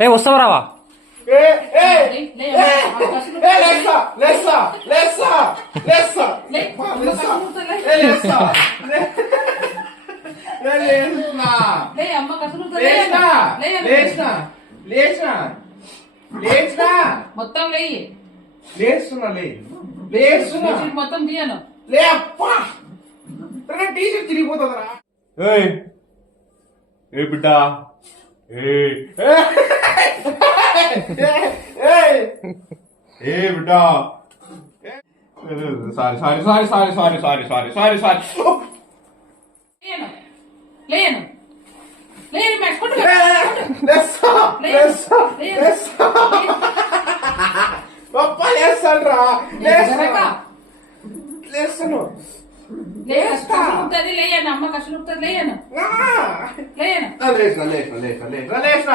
ఏ వస్తావు రావా? మొత్తం లేయి మొత్తం తీయను టీషర్ట్ తిరిగిపోతుందిరా. ఏ బిడ్డ ఏ బిడ్డ sorry sorry sorry sorry sorry sorry sorry sorry sorry లేను లేను పప్పా లేస్తాను లేయను అమ్మ కష్టం లేయను లేయను లేచిన లేచిన లేచిన లేచిన లేచిన